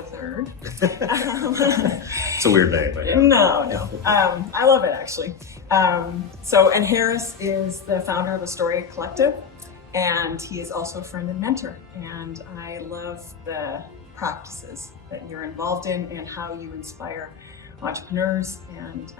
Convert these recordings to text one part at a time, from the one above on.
the third. It's a weird name, but yeah. No. I love it actually. And Harris is the founder of Istoria Collective, and he is also a friend and mentor. And I love the practices that you're involved in and how you inspire entrepreneurs and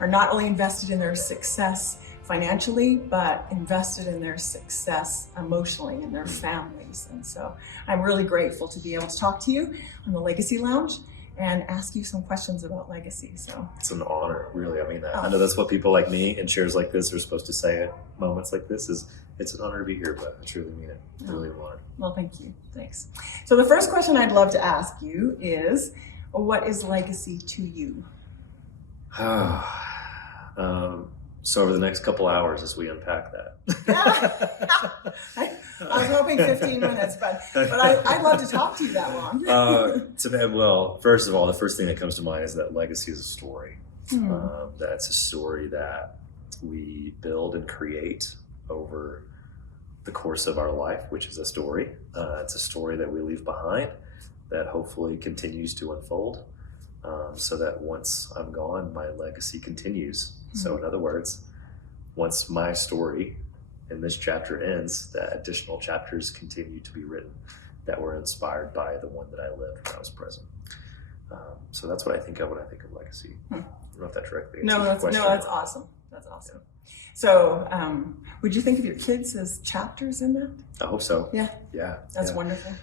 are not only invested in their success financially, but invested in their success emotionally in their families. And so I'm really grateful to be able to talk to you on the Legacy Lounge and ask you some questions about legacy. So it's an honor, really. I mean that. I know that's what people like me in chairs like this are supposed to say at moments like this is it's an honor to be here, but I truly mean it. It's really an honor. Well, thank you. Thanks. So the first question I'd love to ask you is, what is legacy to you? So over the next couple hours as we unpack that. I was hoping 15 minutes, but I'd love to talk to you that long. Well, first of all, the first thing that comes to mind is that legacy is a story. That's a story that we build and create over the course of our life, which is a story. It's a story that we leave behind that hopefully continues to unfold so that once I'm gone, my legacy continues. So in other words, once my story in this chapter ends, that additional chapters continue to be written that were inspired by the one that I lived when I was present. So that's what I think of when I think of legacy. I don't know if that directly answers your question. No, that's awesome. That's awesome. So would you think of your kids as chapters in that? I hope so. Yeah. Yeah. That's wonderful.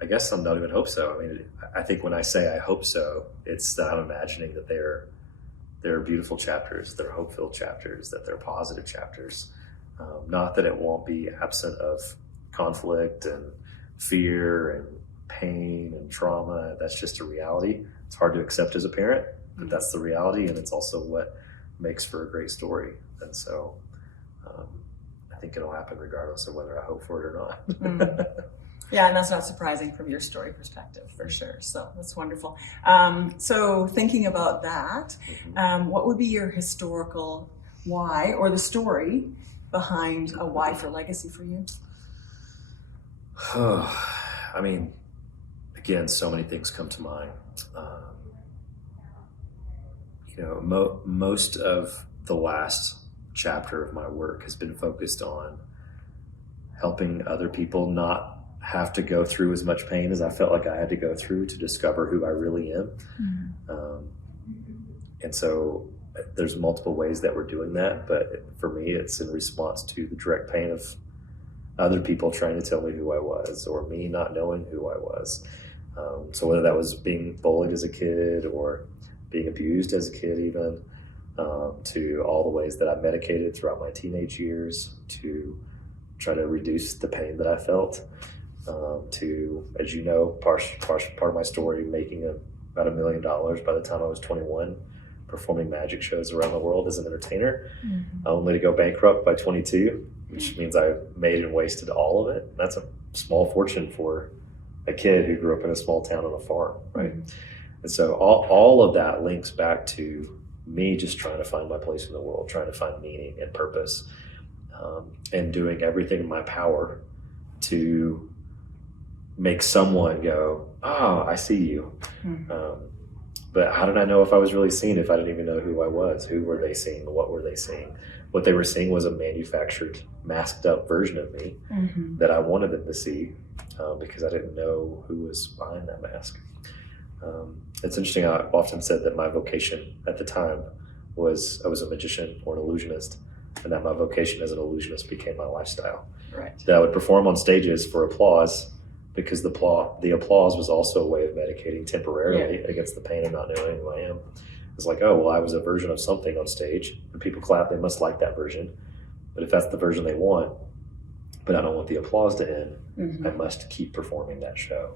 I guess I'm not even hope so. I mean, I think when I say I hope so, it's that I'm imagining that they're beautiful chapters, they're hope-filled chapters, that they're positive chapters. Not that it won't be absent of conflict and fear and pain and trauma. That's just a reality. It's hard to accept as a parent, but that's the reality, and it's also what makes for a great story. And so I think it'll happen regardless of whether I hope for it or not. Yeah, and that's not surprising from your story perspective, for sure. So that's wonderful. So thinking about that, what would be your historical why or the story behind a why for legacy for you? I mean, again, so many things come to mind. Most of the last chapter of my work has been focused on helping other people not have to go through as much pain as I felt like I had to go through to discover who I really am. And so there's multiple ways that we're doing that, but for me, it's in response to the direct pain of other people trying to tell me who I was, or me not knowing who I was. So whether that was being bullied as a kid or being abused as a kid even, to all the ways that I medicated throughout my teenage years to try to reduce the pain that I felt, to, as you know, part of my story, making about $1 million by the time I was 21, performing magic shows around the world as an entertainer, only to go bankrupt by 22, which means I made and wasted all of it. That's a small fortune for a kid who grew up in a small town on a farm, right? And so all of that links back to me just trying to find my place in the world, trying to find meaning and purpose, and doing everything in my power to make someone go, oh, I see you. But how did I know if I was really seen if I didn't even know who I was? Who were they seeing? What were they seeing? What they were seeing was a manufactured, masked up version of me that I wanted them to see because I didn't know who was behind that mask. It's interesting. I've often said that my vocation at the time was I was a magician or an illusionist, and that my vocation as an illusionist became my lifestyle. Right. That I would perform on stages for applause because the applause was also a way of medicating temporarily against the pain of not knowing who I am. It's like, oh, well, I was a version of something on stage. When people clap, they must like that version. But if that's the version they want, but I don't want the applause to end, I must keep performing that show.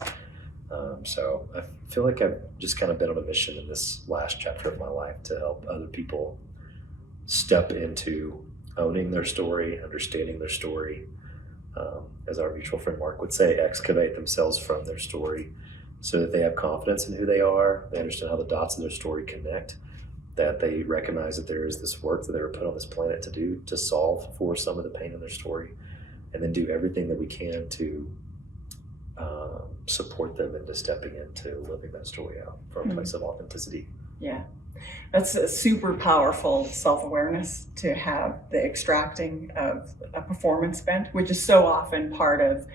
So I feel like I've just kind of been on a mission in this last chapter of my life to help other people step into owning their story, understanding their story, as our mutual friend Mark would say, excavate themselves from their story so that they have confidence in who they are, they understand how the dots in their story connect, that they recognize that there is this work that they were put on this planet to do to solve for some of the pain in their story, and then do everything that we can to support them into stepping into living that story out from a place of authenticity. Yeah. That's a super powerful self-awareness to have, the extracting of a performance bent, which is so often part of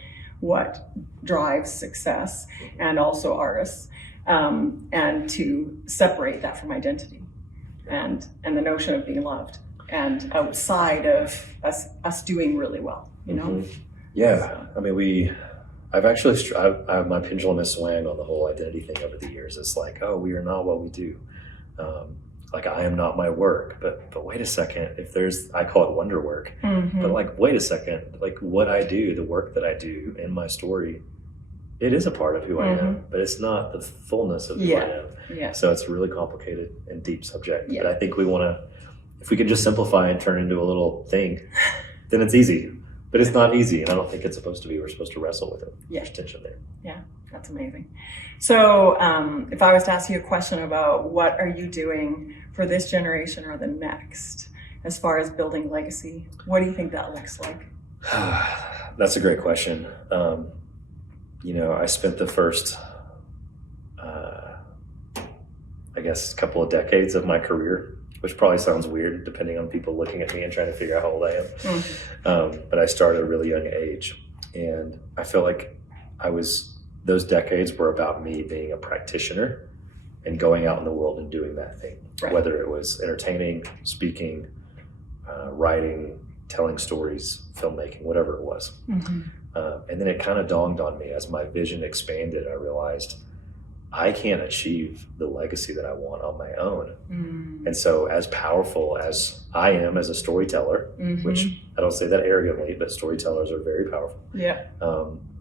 what drives success and also artists, and to separate that from identity and the notion of being loved and outside of us doing really well, you know? Yeah. So. I mean, my pendulum has swung on the whole identity thing over the years. It's like, oh, we are not what we do. Like, I am not my work, but wait a second, I call it wonder work, but like, wait a second, like what I do, the work that I do in my story, it is a part of who I am, but it's not the fullness of who I am. Yeah. So it's a really complicated and deep subject, Yeah. but I think if we can just simplify and turn it into a little thing, then it's easy, but it's not easy. And I don't think it's supposed to be. We're supposed to wrestle with it. Yeah. There's tension there. Yeah, that's amazing. So if I was to ask you a question about what are you doing for this generation or the next, as far as building legacy, what do you think that looks like? That's a great question. I spent the first, I guess, couple of decades of my career, which probably sounds weird depending on people looking at me and trying to figure out how old I am. But I started at a really young age, and I feel like those decades were about me being a practitioner and going out in the world and doing that thing, right. Whether it was entertaining, speaking, writing, telling stories, filmmaking, whatever it was. And then it kind of dawned on me as my vision expanded. I realized I can't achieve the legacy that I want on my own. And so as powerful as I am as a storyteller, which I don't say that arrogantly, but storytellers are very powerful. Yeah.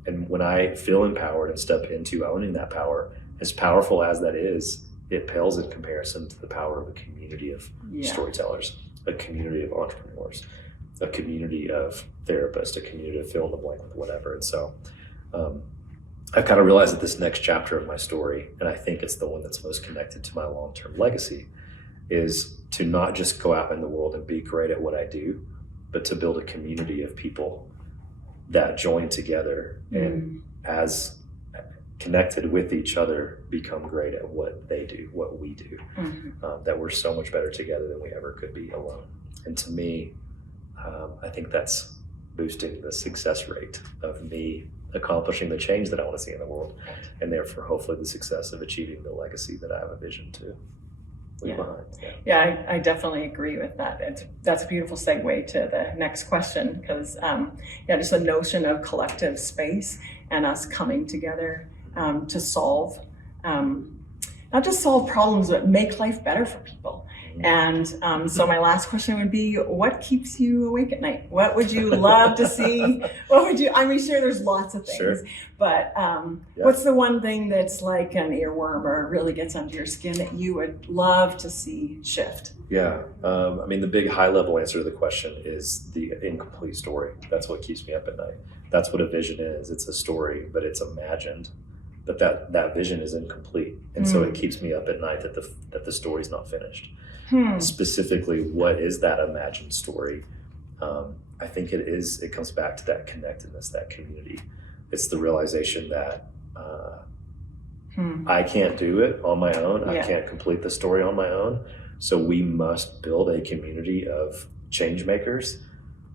And when I feel empowered and step into owning that power, as powerful as that is, it pales in comparison to the power of a community of storytellers, a community of entrepreneurs, a community of therapists, a community of fill in the blank with whatever. And so I've kind of realized that this next chapter of my story, and I think it's the one that's most connected to my long-term legacy, is to not just go out in the world and be great at what I do, but to build a community of people that join together and as connected with each other become great at what they do, what we do, that we're so much better together than we ever could be alone. And to me, I think that's boosting the success rate of me accomplishing the change that I want to see in the world, and therefore hopefully the success of achieving the legacy that I have a vision to leave behind. Yeah, I definitely agree with that. That's a beautiful segue to the next question, because just the notion of collective space and us coming together to solve, not just solve problems, but make life better for people. And so my last question would be, what keeps you awake at night? What would you love to see? Sure, there's lots of things, but what's the one thing that's like an earworm or really gets under your skin that you would love to see shift? Yeah, the big high level answer to the question is the incomplete story. That's what keeps me up at night. That's what a vision is. It's a story, but it's imagined. But that vision is incomplete. And so it keeps me up at night that the story's not finished. Specifically, what is that imagined story? I think it comes back to that connectedness, that community. It's the realization that I can't do it on my own. I can't complete the story on my own. So we must build a community of change makers,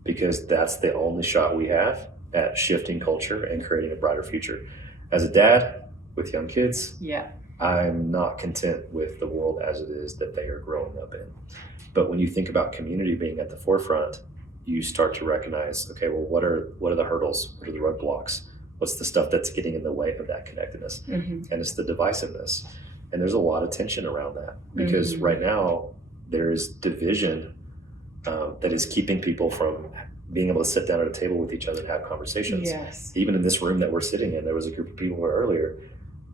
because that's the only shot we have at shifting culture and creating a brighter future. As a dad with young kids, I'm not content with the world as it is that they are growing up in. But when you think about community being at the forefront, you start to recognize, okay, well, what are the hurdles? What are the roadblocks? What's the stuff that's getting in the way of that connectedness? And it's the divisiveness. And there's a lot of tension around that, because right now there's division that is keeping people from being able to sit down at a table with each other and have conversations. Yes. Even in this room that we're sitting in, there was a group of people earlier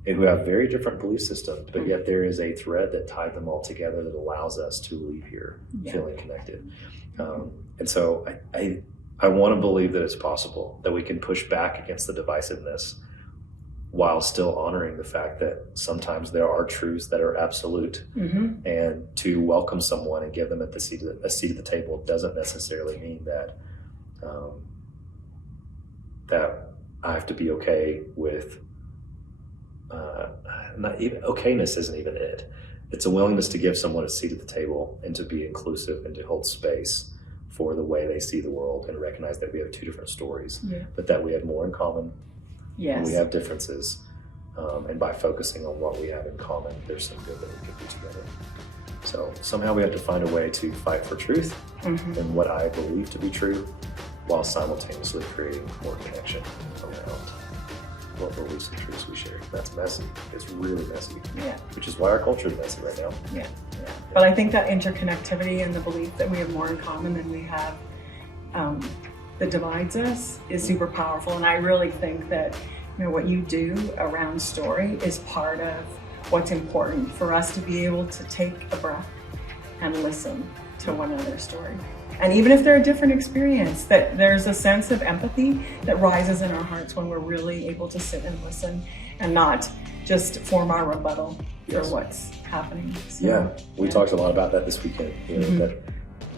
who have very different belief systems, but yet there is a thread that tied them all together that allows us to leave here feeling connected. And so I want to believe that it's possible that we can push back against the divisiveness while still honoring the fact that sometimes there are truths that are absolute, and to welcome someone and give them a seat at the table doesn't necessarily mean that I have to be okay with, not even, okayness isn't even it. It's a willingness to give someone a seat at the table and to be inclusive and to hold space for the way they see the world and recognize that we have two different stories, but that we have more in common and we have differences. And by focusing on what we have in common, there's some good that we can do together. So somehow we have to find a way to fight for truth and what I believe to be true, while simultaneously creating more connection around what beliefs and truths we share. That's messy. It's really messy. Yeah. Which is why our culture is messy right now. Yeah. But I think that interconnectivity and the belief that we have more in common than we have that divides us is super powerful. And I really think that what you do around story is part of what's important for us to be able to take a breath and listen to one another's story. And even if they're a different experience, that there's a sense of empathy that rises in our hearts when we're really able to sit and listen and not just form our rebuttal for what's happening. So, we talked a lot about that this weekend. That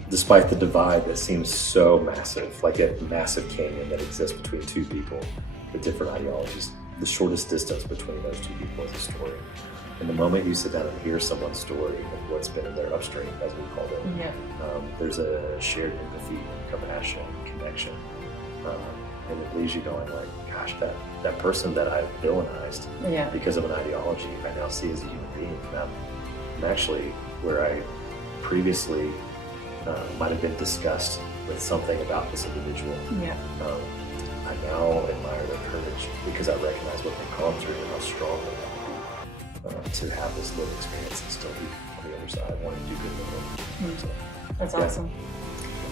despite the divide that seems so massive, like a massive canyon that exists between two people with different ideologies, the shortest distance between those two people is a story. And the moment you sit down and hear someone's story and what's been in their upstream, as we called it, there's a shared empathy, compassion, connection. And it leaves you going like, gosh, that person that I villainized because of an ideology, I now see as a human being. I'm actually where I previously might have been discussed with something about this individual. I now admire their courage because I recognize what they've gone through and how strong they are to have this lived experience and still be on the other side, wanting to do good in the world. So, that's awesome.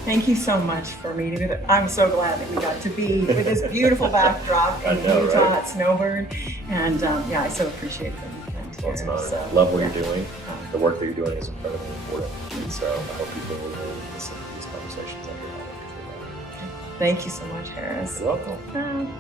Thank you so much for meeting me. I'm so glad that we got to be with this beautiful backdrop in Utah at Snowbird. And I so appreciate the weekend here. Well, it's an honor. Love what you're doing. The work that you're doing is incredibly important. And so I hope people will really listen to these conversations that you're having. Thank you so much, Harris. You're welcome.